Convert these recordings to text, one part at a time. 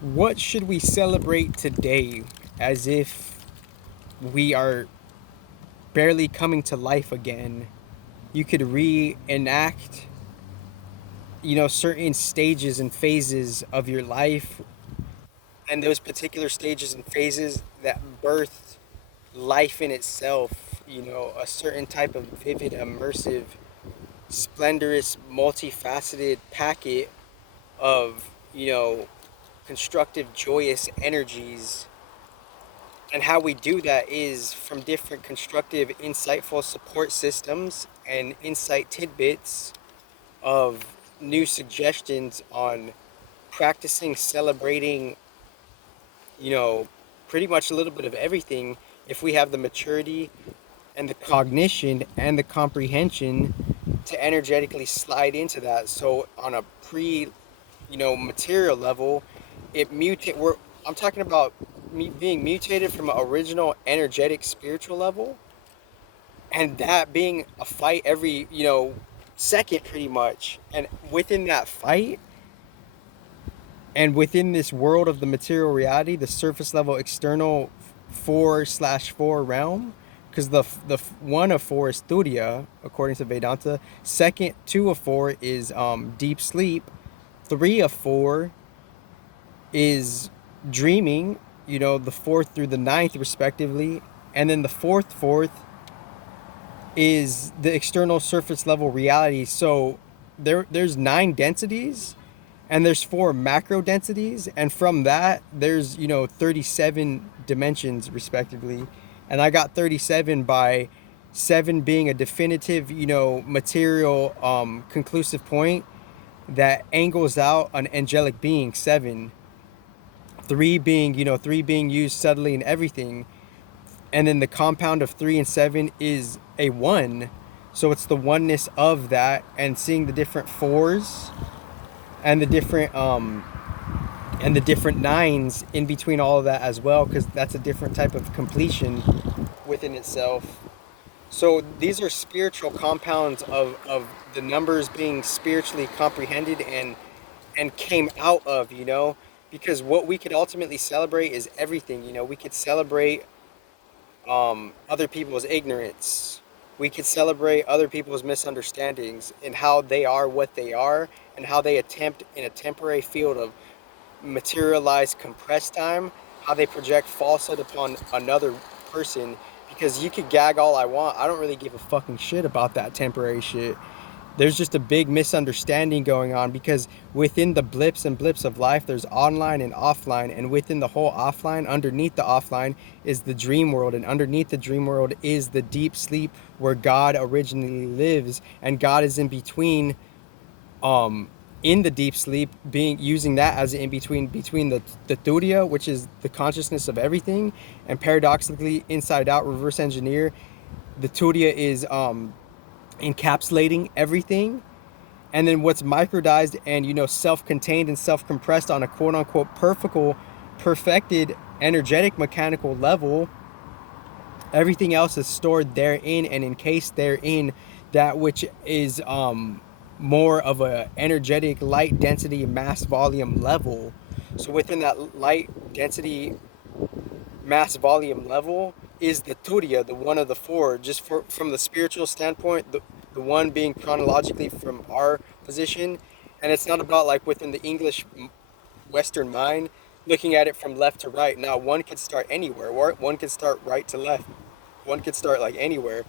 What should we celebrate today as if we are barely coming to life again? You could reenact, certain stages and phases of your life, and those particular stages and phases that birthed life in itself, a certain type of vivid, immersive, splendorous, multifaceted packet of, constructive, joyous energies. And how we do that is from different constructive, insightful support systems and insight tidbits of new suggestions on practicing, celebrating, you know, pretty much a little bit of everything if we have the maturity and the cognition and the comprehension to energetically slide into that. So on a material level, it mutate. I'm talking about me being mutated from an original energetic spiritual level, and that being a fight every second pretty much. And within that fight, and within this world of the material reality, the surface level external 4/4 realm, because the one of four is Turiya, according to Vedanta. Second, two of four is deep sleep. Three of four is dreaming. The fourth through the ninth, respectively, and then the fourth is the external surface level reality. So there's nine densities and there's four macro densities, and from that there's 37 dimensions respectively. And I got 37 by 7 being a definitive material conclusive point that angles out an angelic being. 7, 3 being 3 being used subtly in everything, and then the compound of 3 and 7 is a 1. So it's the oneness of that, and seeing the different fours and the different nines in between all of that as well, because that's a different type of completion within itself. So these are spiritual compounds of the numbers being spiritually comprehended and came out of, because what we could ultimately celebrate is everything. We could celebrate other people's ignorance. We could celebrate other people's misunderstandings and how they are what they are, and how they attempt in a temporary field of materialized compressed time, how they project falsehood upon another person. Because you could gag all I want, I don't really give a fucking shit about that temporary shit. There's just a big misunderstanding going on, because within the blips of life there's online and offline, and within the whole offline, underneath the offline, is the dream world, and underneath the dream world is the deep sleep where God originally lives, and God is in between, in the deep sleep, being using that as an in between the Turiya, which is the consciousness of everything. And paradoxically, inside out, reverse engineer, the Turiya is encapsulating everything. And then what's microdized and self-contained and self-compressed on a quote-unquote perfected energetic mechanical level, everything else is stored therein and encased therein, that which is more of a energetic light density mass volume level. So within that light density mass volume level is the Turiya, the one of the four. Just from the spiritual standpoint, the one being chronologically from our position. And it's not about like within the English Western mind, looking at it from left to right. Now, one could start anywhere, or one could start right to left. One could start like anywhere.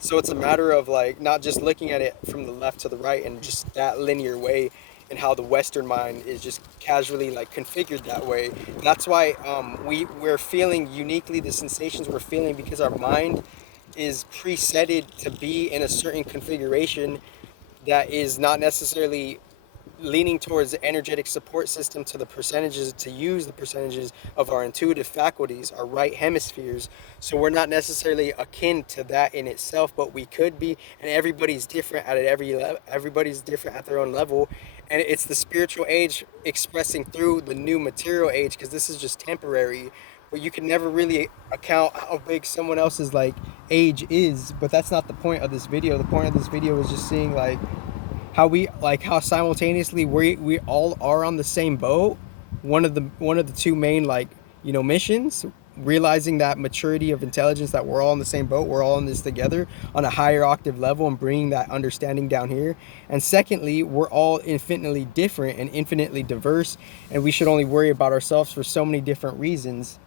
So it's a matter of like not just looking at it from the left to the right and just that linear way, and how the Western mind is just casually like configured that way. That's why we're feeling uniquely the sensations we're feeling, because our mind is presetted to be in a certain configuration that is not necessarily leaning towards the energetic support system to the percentages, to use the percentages of our intuitive faculties, our right hemispheres. So we're not necessarily akin to that in itself, but we could be. And everybody's different at everybody's different at their own level. And it's the spiritual age expressing through the new material age, because this is just temporary. But you can never really account how big someone else's like age is. But that's not the point of this video. The point of this video is just seeing like how simultaneously we all are on the same boat, one of the two main, like, missions, realizing that maturity of intelligence, that we're all in the same boat, we're all in this together on a higher octave level, and bringing that understanding down here. And secondly, we're all infinitely different and infinitely diverse, and we should only worry about ourselves for so many different reasons,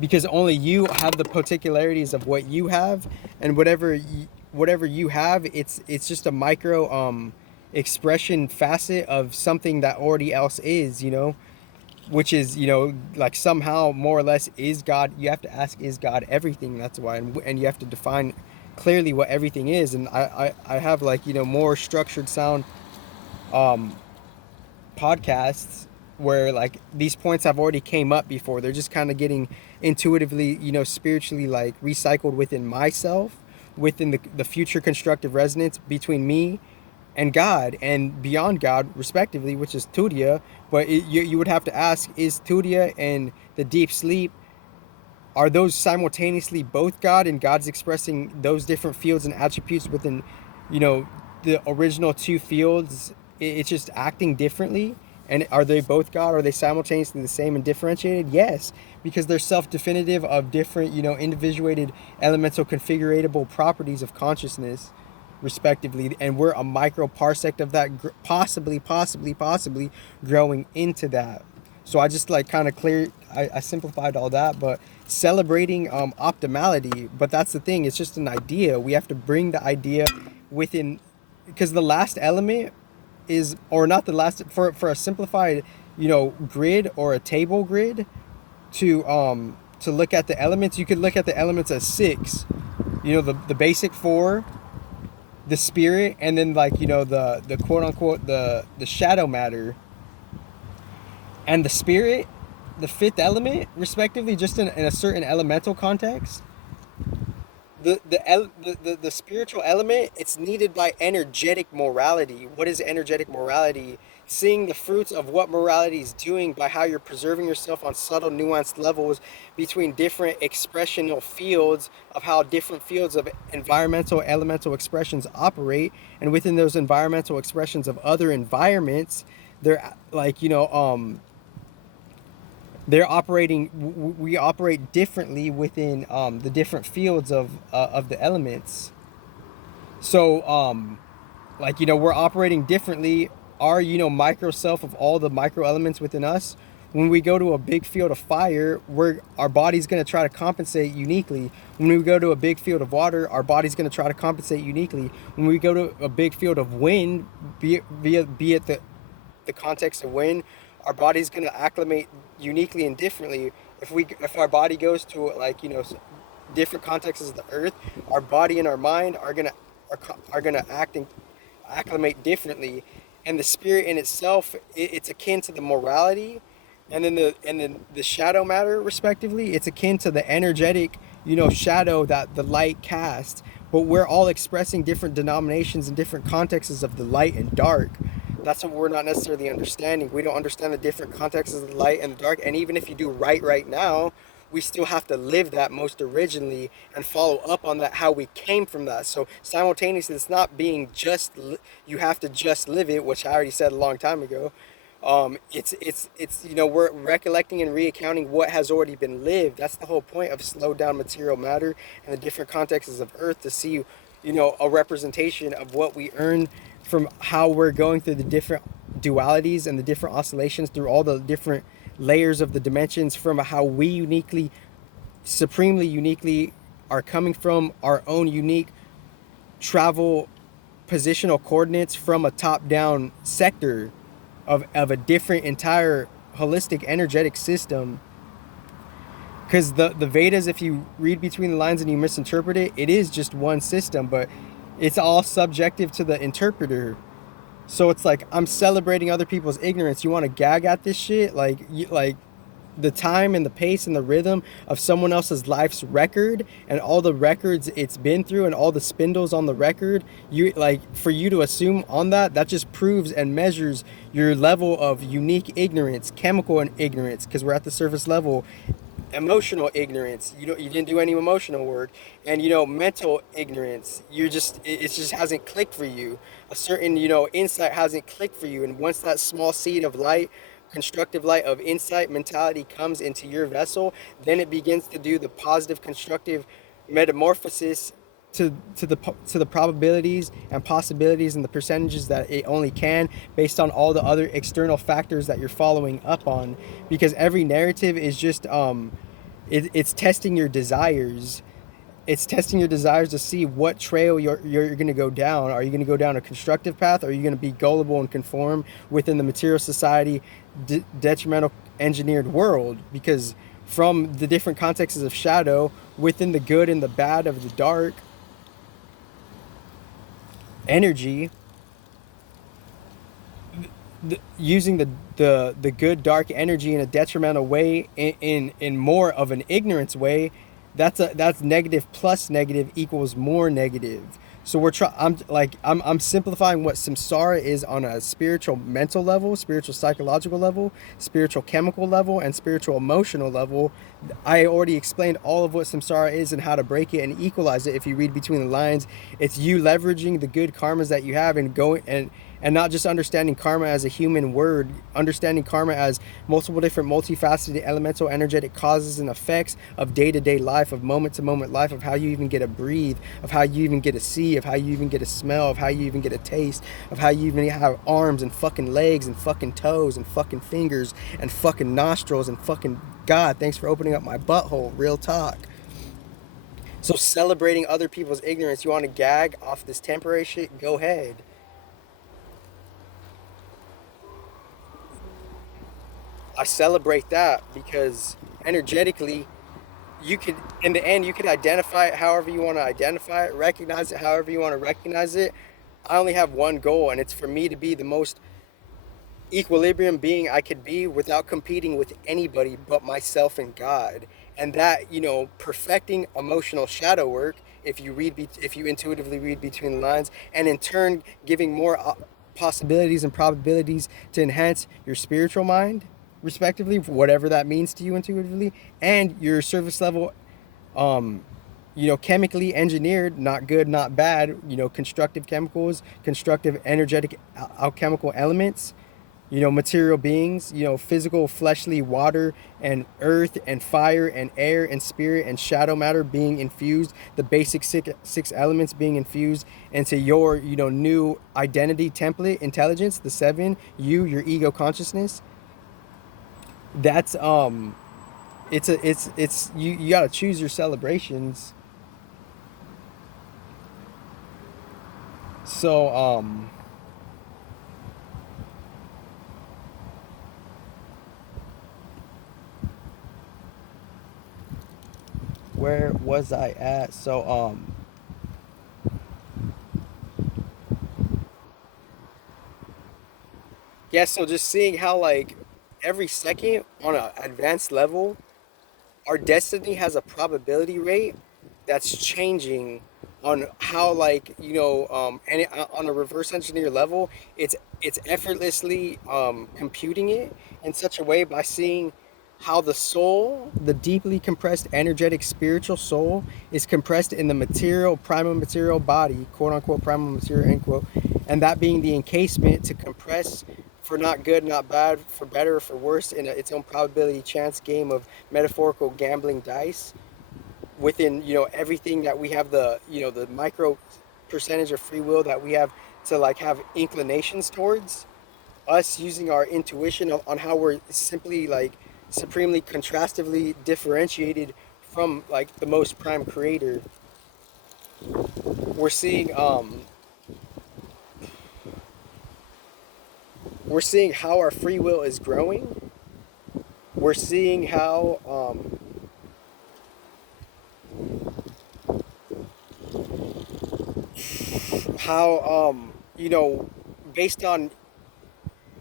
because only you have the particularities of what you have, and whatever you have, it's just a micro expression facet of something that already else is, which is, like, somehow more or less is God. You have to ask, is God everything? That's why. And you have to define clearly what everything is. And I have, like, more structured sound um podcasts where, like, these points have already came up before. They're just kind of getting intuitively, spiritually, like, recycled within myself, within the future constructive resonance between me and God and beyond God, respectively, which is Tudia. But you would have to ask, is Tudia and the deep sleep, are those simultaneously both God, and God's expressing those different fields and attributes within, you know, the original two fields? It's just acting differently. And are they both God? Are they simultaneously the same and differentiated? Yes, because they're self-definitive of different, individuated elemental configuratable properties of consciousness, respectively. And we're a micro parsec of that, possibly growing into that. So I just, like, kind of I simplified all that, but celebrating optimality. But that's the thing, it's just an idea. We have to bring the idea within, because the last element is, or not the last, for a simplified, grid, or a table grid, to look at the elements. You could look at the elements as six, the basic four, the spirit, and then, like, the quote unquote the shadow matter, and the spirit, the fifth element, respectively, just in a certain elemental context. The spiritual element, it's needed by energetic morality. What is energetic morality? Seeing the fruits of what morality is doing by how you're preserving yourself on subtle, nuanced levels between different expressional fields, of how different fields of environmental elemental expressions operate, and within those environmental expressions of other environments, they're, like, they're operating. We operate differently within the different fields of the elements. So, like, we're operating differently. Our, micro self of all the micro elements within us, when we go to a big field of fire, our body's going to try to compensate uniquely. When we go to a big field of water, our body's going to try to compensate uniquely. When we go to a big field of wind, be it the context of wind, our body's going to acclimate uniquely and differently. If our body goes to, like, different contexts of the earth, our body and our mind are gonna act and acclimate differently. And the spirit in itself, it's akin to the morality, and then the shadow matter, respectively, it's akin to the energetic, shadow that the light casts. But we're all expressing different denominations and different contexts of the light and dark. That's what we're not necessarily understanding. We don't understand the different contexts of the light and the dark. And even if you do right now, we still have to live that most originally and follow up on that, how we came from that. So simultaneously, it's not being just, you have to just live it, which I already said a long time ago. It's we're recollecting and reaccounting what has already been lived. That's the whole point of slow down material matter and the different contexts of earth, to see, a representation of what we earn from how we're going through the different dualities and the different oscillations through all the different layers of the dimensions, from how we uniquely, supremely uniquely, are coming from our own unique travel positional coordinates from a top-down sector of a different entire holistic energetic system. Because the Vedas, if you read between the lines and you misinterpret it, it is just one system, but it's all subjective to the interpreter. So it's like, I'm celebrating other people's ignorance. You want to gag at this shit? Like the time and the pace and the rhythm of someone else's life's record, and all the records it's been through, and all the spindles on the record, for you to assume on that just proves and measures your level of unique ignorance, chemical and ignorance, because we're at the surface level. Emotional ignorance, you didn't do any emotional work. And, mental ignorance, it just hasn't clicked for you. A certain, insight hasn't clicked for you. And once that small seed of light constructive light of insight mentality comes into your vessel, then it begins to do the positive constructive metamorphosis to the probabilities and possibilities and the percentages that it only can, based on all the other external factors that you're following up on. Because every narrative is just it's testing your desires. It's testing your desires to see what trail you're going to go down. Are you going to go down a constructive path, or are you going to be gullible and conform within the material society detrimental engineered world? Because from the different contexts of shadow, within the good and the bad of the dark energy, using the good dark energy in a detrimental way, in more of an ignorance way, that's negative plus negative equals more negative. So I'm simplifying what samsara is on a spiritual mental level, spiritual psychological level, spiritual chemical level, and spiritual emotional level. I already explained all of what samsara is and how to break it and equalize it. If you read between the lines, it's you leveraging the good karmas that you have and going and not just understanding karma as a human word, understanding karma as multiple different multifaceted elemental energetic causes and effects of day-to-day life, of moment-to-moment life, of how you even get to breathe, of how you even get to see, of how you even get to smell, of how you even get to taste, of how you even have arms and fucking legs and fucking toes and fucking fingers and fucking nostrils and fucking God, thanks for opening up my butthole, real talk. So celebrating other people's ignorance, you want to gag off this temporary shit, go ahead. I celebrate that because energetically, you could, in the end, you could identify it however you want to identify it, recognize it however you want to recognize it. I only have one goal, and it's for me to be the most equilibrium being I could be without competing with anybody but myself and God. And that, perfecting emotional shadow work, if you intuitively read between the lines, and in turn giving more possibilities and probabilities to enhance your spiritual mind, respectively, whatever that means to you intuitively, and your service level, chemically engineered, not good, not bad, constructive chemicals, constructive energetic alchemical elements, material beings, physical, fleshly water and earth and fire and air and spirit and shadow matter being infused, the basic six elements being infused into your, new identity template, intelligence, the seven, your ego consciousness. That's it's you got to choose your celebrations. So where was I at? So yeah, so just seeing how, like, every second on an advanced level, our destiny has a probability rate that's changing on how, like, and on a reverse engineer level, it's effortlessly computing it in such a way by seeing how the soul, the deeply compressed energetic spiritual soul, is compressed in the material primal material body, quote unquote primal material, end quote, and that being the encasement to compress for not good, not bad, for better or for worse, in its own probability chance game of metaphorical gambling dice, within, everything that we have, the micro percentage of free will that we have to, like, have inclinations towards, us using our intuition on how we're simply, like, supremely contrastively differentiated from, like, the most prime creator. we're seeing um we're seeing how our free will is growing. We're seeing how based on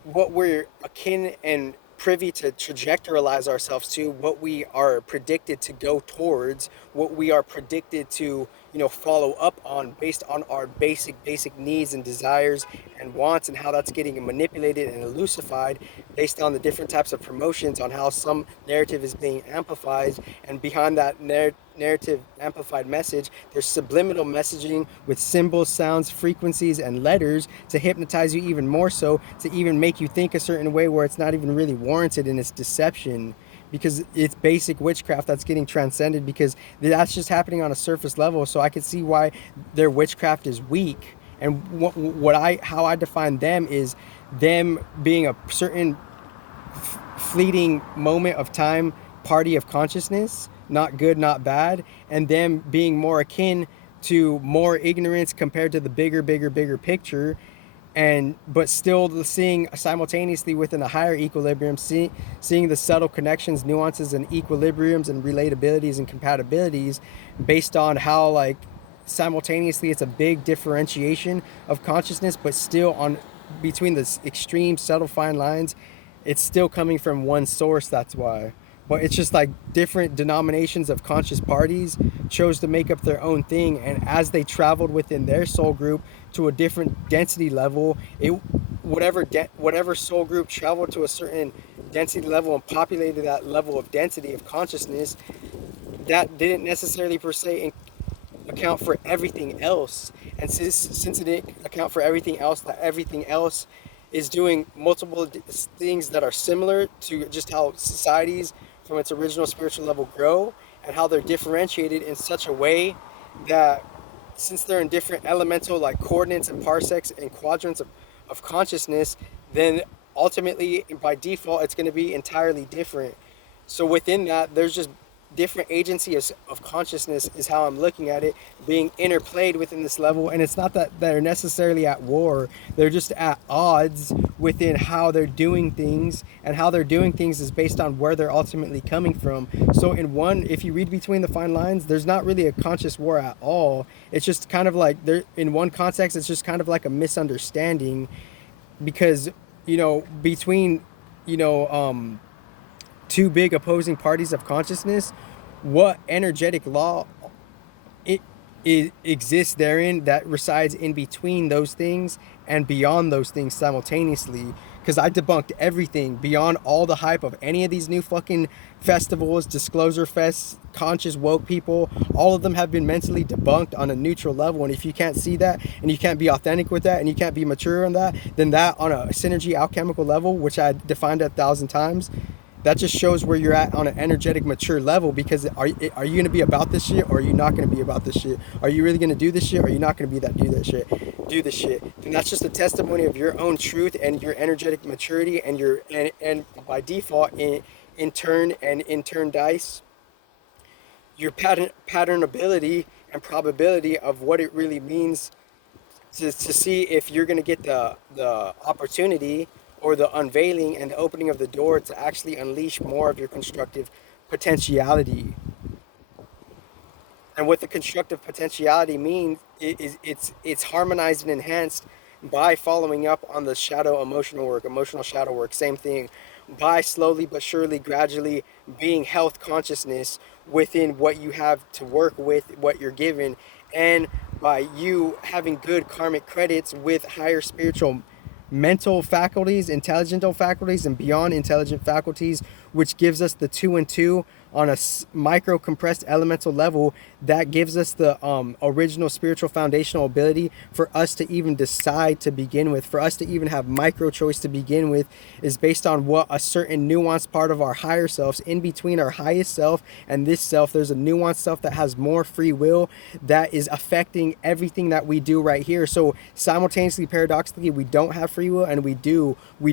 what we're akin and privy to trajectorialize ourselves to, what we are predicted to go towards, what we are predicted to follow up on based on our basic needs and desires and wants, and how that's getting manipulated and elucified based on the different types of promotions, on how some narrative is being amplified, and behind that narrative amplified message there's subliminal messaging with symbols, sounds, frequencies, and letters to hypnotize you even more, so to even make you think a certain way where it's not even really warranted in its deception, because it's basic witchcraft that's getting transcended, because that's just happening on a surface level. So I could see why their witchcraft is weak. And how I define them is them being a certain fleeting moment of time party of consciousness, not good, not bad, and them being more akin to more ignorance compared to the bigger picture, and but still seeing simultaneously within a higher equilibrium, seeing the subtle connections, nuances, and equilibriums and relatabilities and compatibilities based on how, like, simultaneously it's a big differentiation of consciousness, but still on between the extreme subtle fine lines it's still coming from one source. That's why. But it's just like different denominations of conscious parties chose to make up their own thing, and as they traveled within their soul group to a different density level, whatever soul group traveled to a certain density level and populated that level of density of consciousness, that didn't necessarily per se account for everything else. And since it didn't account for everything else, that everything else is doing multiple things that are similar to just how societies from its original spiritual level grow, and how they're differentiated in such a way that since they're in different elemental like coordinates and parsecs and quadrants of consciousness, then ultimately by default it's going to be entirely different. So within that there's just different agencies of consciousness is how I'm looking at it, being interplayed within this level. And it's not that they're necessarily at war, they're just at odds within how they're doing things, and how they're doing things is based on where they're ultimately coming from. So if you read between the fine lines, there's not really a conscious war at all. It's just kind of like in one context it's just kind of like a misunderstanding, because between two big opposing parties of consciousness, what energetic law it exists therein that resides in between those things and beyond those things simultaneously. Because I debunked everything beyond all the hype of any of these new fucking festivals, disclosure fests, conscious woke people. All of them have been mentally debunked on a neutral level. And if you can't see that, and you can't be authentic with that, and you can't be mature on that, then that on a synergy alchemical level, which I defined 1,000 times, that just shows where you're at on an energetic mature level. Because are you going to be about this shit, or are you not going to be about this shit? Are you really going to do this shit, or are you not going to be that do this shit? And that's just a testimony of your own truth and your energetic maturity, and your and by default in turn dice your patternability and probability of what it really means to see if you're going to get the opportunity or the unveiling and the opening of the door to actually unleash more of your constructive potentiality. And what the constructive potentiality means is it's harmonized and enhanced by following up on the emotional shadow work, same thing, by slowly but surely, gradually being health consciousness within what you have to work with, what you're given, and by you having good karmic credits with higher spiritual mental faculties, intelligent faculties, and beyond intelligent faculties, which gives us the 2 and 2 on a micro compressed elemental level, that gives us the original spiritual foundational ability for us to even decide to begin with, for us to even have micro choice to begin with, is based on what a certain nuanced part of our higher selves, in between our highest self and this self, there's a nuanced self that has more free will that is affecting everything that we do right here. So simultaneously, paradoxically, we don't have free will, and we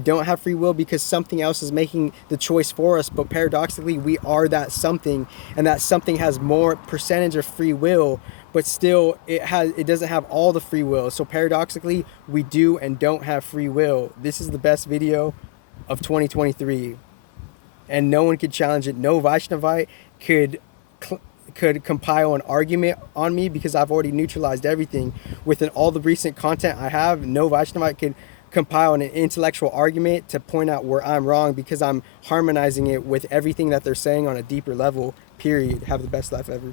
don't have free will because something else is making the choice for us. But paradoxically, we are that something, and that something has more percentage of free will, but still it doesn't have all the free will. So paradoxically, we do and don't have free will. This is the best video of 2023, and no one could challenge it. No Vaishnavite could compile an argument on me, because I've already neutralized everything within all the recent content I have. No Vaishnavite could compile an intellectual argument to point out where I'm wrong, because I'm harmonizing it with everything that they're saying on a deeper level, period. Have the best life ever.